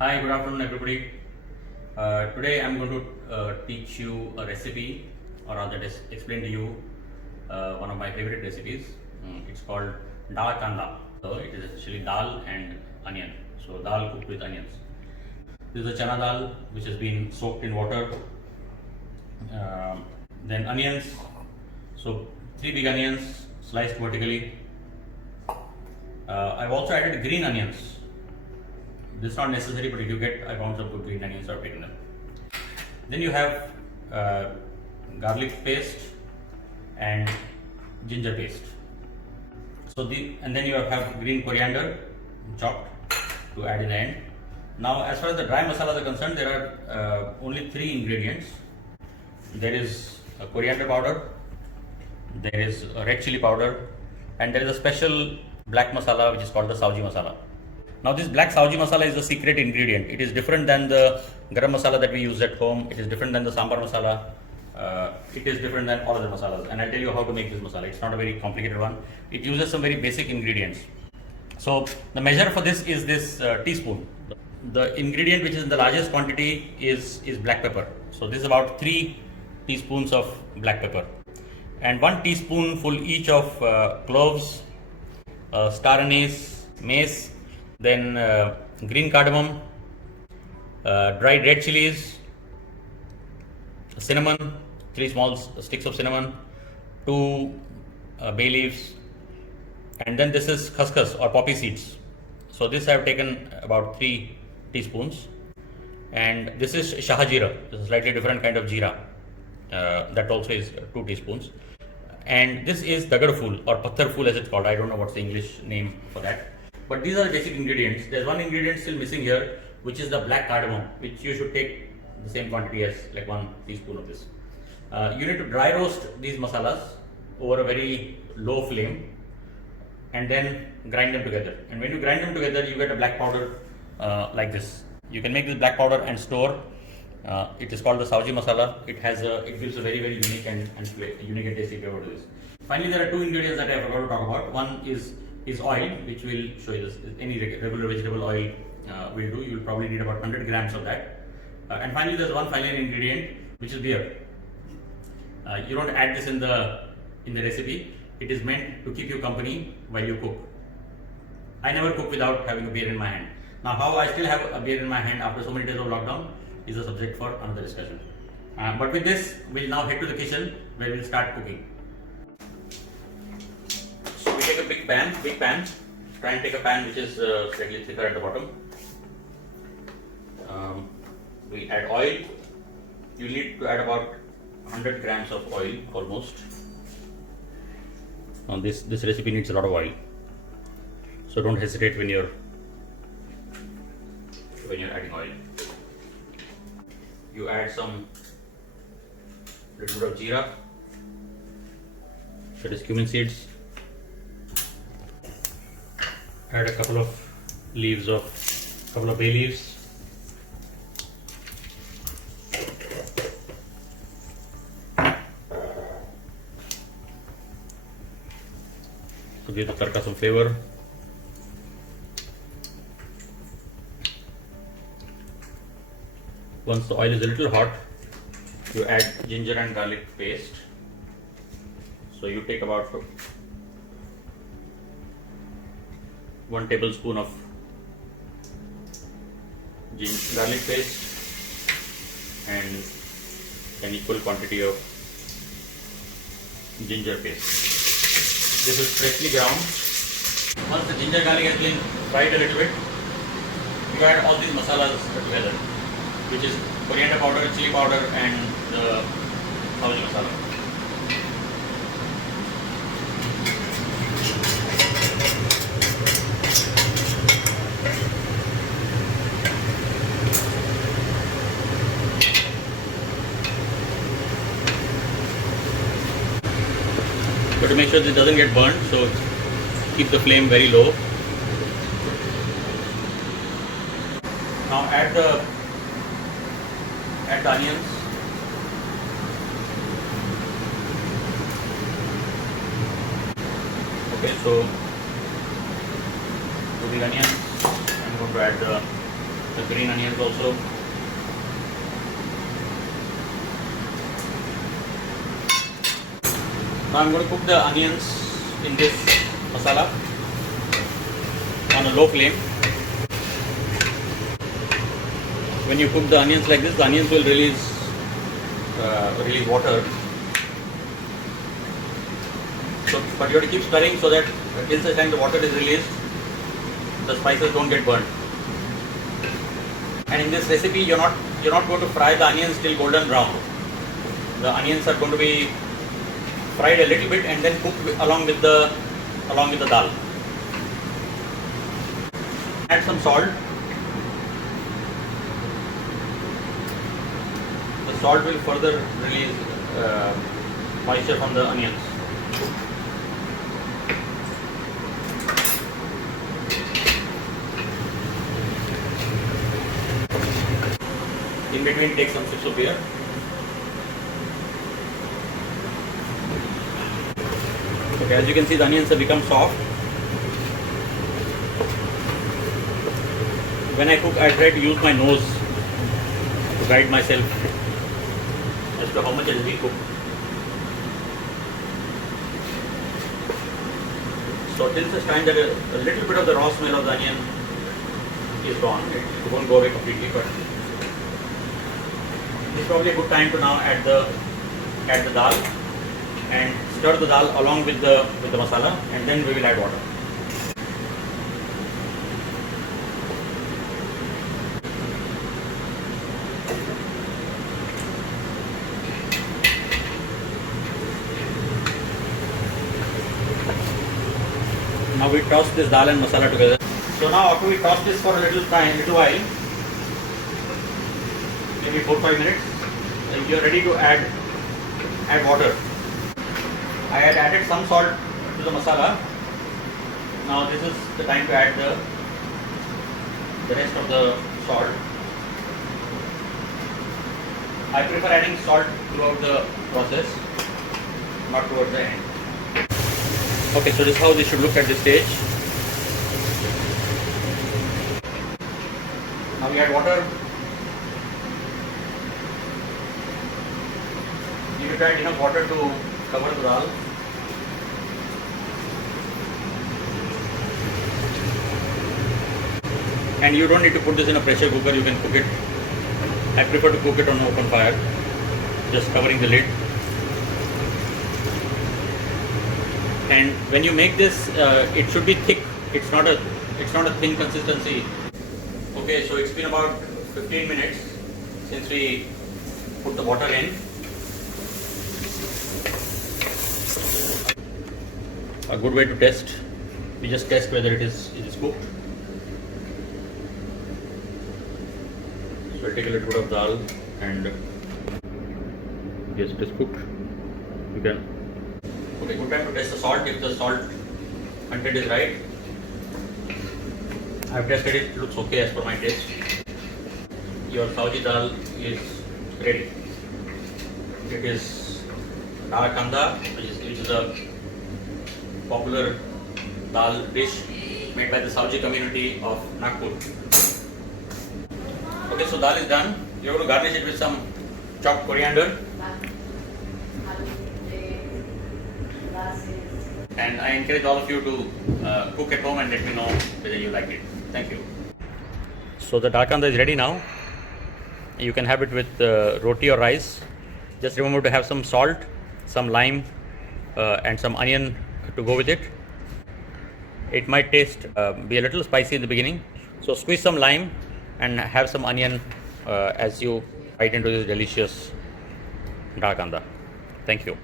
Hi, good afternoon, everybody. Today I'm going to teach you a recipe, or rather, explain to you one of my favorite recipes. It's called dal kanda. So it is essentially dal and onion. So dal cooked with onions. This is a chana dal which has been soaked in water. Then onions. So 3 big onions sliced vertically. I've also added green onions. This is not necessary, but if you get, I found some good green onions, so I've taken them. Then you have garlic paste and ginger paste. And then you have green coriander chopped to add in the end. Now, as far as the dry masalas are concerned, there are only 3 ingredients. There is a coriander powder, there is a red chili powder, and there is a special black masala which is called the Sauji masala. Now, this black Sauji masala is a secret ingredient. It is different than the garam masala that we use at home. It is different than the sambar masala. It is different than all other masalas. And I'll tell you how to make this masala. It's not a very complicated one. It uses some very basic ingredients. So, the measure for this is this teaspoon. The ingredient which is in the largest quantity is black pepper. So, this is about 3 teaspoons of black pepper. And 1 teaspoonful each of cloves, star anise, mace, then green cardamom, dried red chilies, cinnamon, 3 small sticks of cinnamon, 2 bay leaves, and then this is khaskhas or poppy seeds. So this I have taken about 3 teaspoons, and this is shahajira. This is a slightly different kind of jeera. That also is 2 teaspoons. And this is dagar fool or patthar fool as it's called. I don't know what's the English name for that. But these are the basic ingredients. There's one ingredient still missing here, which is the black cardamom, which you should take the same quantity as like 1 teaspoon of this. You need to dry roast these masalas over a very low flame and then grind them together. And when you grind them together, you get a black powder like this. You can make this black powder and store. It is called the Sauji masala. It gives a very, very unique and unique and tasty flavor to this. Finally, there are 2 ingredients that I forgot to talk about. One is oil, which will show you this. Any regular vegetable oil will do. You will probably need about 100 grams of that. And finally, there's one final ingredient, which is beer. You don't add this in the recipe. It is meant to keep you company while you cook. I never cook without having a beer in my hand. Now, how I still have a beer in my hand after so many days of lockdown is a subject for another discussion. But with this, we'll now head to the kitchen where we'll start cooking. So we take a big pan. Try and take a pan which is slightly thicker at the bottom. We add oil. You need to add about 100 grams of oil almost. This recipe needs a lot of oil, so don't hesitate when you're adding oil. You add some little bit of jeera, that is cumin seeds. Add a couple of bay leaves. To give the tadka some flavor. Once the oil is a little hot, you add ginger and garlic paste. So you take about 1 tablespoon of garlic paste and an equal quantity of ginger paste. This is freshly ground. Once the ginger garlic has been fried a little bit, you add all these masalas together, which is coriander powder, chili powder, and the Sauji masala. But to make sure this doesn't get burned, so keep the flame very low. Now add the onions. Okay, so to the onions, I'm going to add the the green onions also. Now I'm going to cook the onions in this masala on a low flame. When you cook the onions like this, the onions will release water. So, but you have to keep stirring so that till the time the water is released, the spices don't get burnt. And in this recipe, you're not going to fry the onions till golden brown. The onions are going to be fried a little bit and then cooked along with the dal. Add some salt. The salt will further release moisture from the onions. In between, take some sips of beer. Okay, as you can see, the onions have become soft. When I cook, I try to use my nose to guide myself as to how much it is being cooked. So till such time that a little bit of the raw smell of the onion is gone, it won't go away completely, but it's probably a good time to now add the dal and stir the dal along with the masala, and then we will add water. Now we toss this dal and masala together. So now after we toss this for a little while, maybe 4-5 minutes, you are ready to add water. I had added some salt to the masala. Now this is the time to add the rest of the salt. I prefer adding salt throughout the process, not towards the end. Okay, so this is how this should look at this stage. Now we add water. You should add enough water to cover the dal. And you don't need to put this in a pressure cooker, you can cook it. I prefer to cook it on open fire, just covering the lid. And when you make this, it should be thick. It's not a thin consistency. Okay, so it's been about 15 minutes since we put the water in. A good way to test, we just test whether it is cooked. So I'll take a little bit of dal and yes, it is cooked. You can. Okay, good time to test the salt. If the salt content is right, I have tested it. It looks okay as per my taste. Your Saoji dal is ready. It is dal kanda, which is a popular dal dish made by the Saoji community of Nagpur. Okay, so dal is done. You are going to garnish it with some chopped coriander. And I encourage all of you to cook at home and let me know whether you like it. Thank you. So the dal kanda is ready now. You can have it with roti or rice. Just remember to have some salt, some lime, and some onion to go with it. It might taste be a little spicy in the beginning, so squeeze some lime and have some onion as you bite into this delicious dal kanda. Thank you.